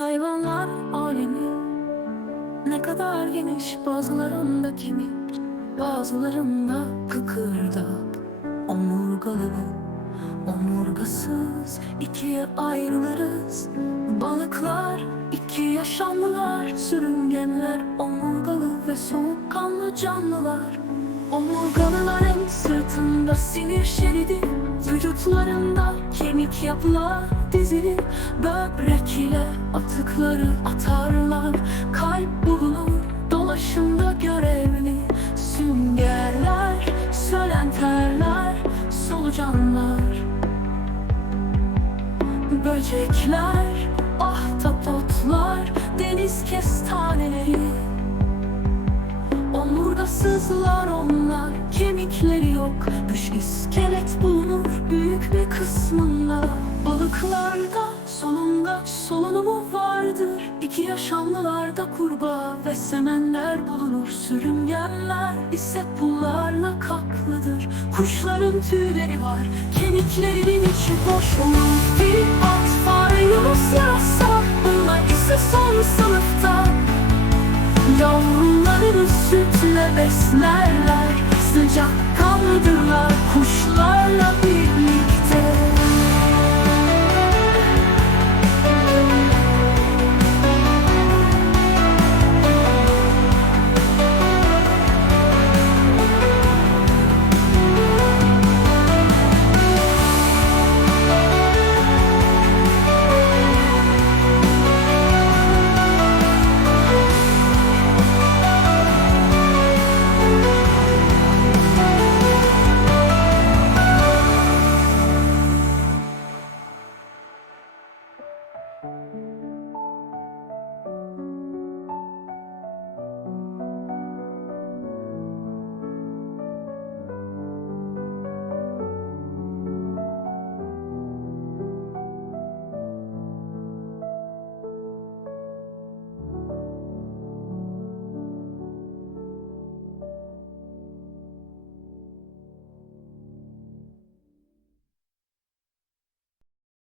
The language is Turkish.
Hayvanlar alemi. Ne kadar geniş bazılarında kemik Bazılarında kıkırdak Omurgalı Omurgasız ikiye ayrılırız. Balıklar iki yaşamlılar Sürüngenler omurgalı ve soğukkanlı canlılar. Omurgalıların sırtında sinir şeridi Vücutlarında kemik yapılar dizili Böbrek ile atıkları atarlar. Kalp bulunur dolaşımda görevli Süngerler, sölenterler, solucanlar. Böcekler, ahtapotlar, deniz kestaneleri. Omurgasızlar kısmında Balıklarda solungaç solunumu vardır. İki yaşamlılarda kurbağa ve semenler bulunur. Sürüngenler ise pullarla kaplıdır. Kuşların tüyleri var, kemiklerinin içi boş olur. Bir at, fare, yunus, yarasa Bunlar ise son sınıfta. Yavrularını sütle beslerler Sıcak birlik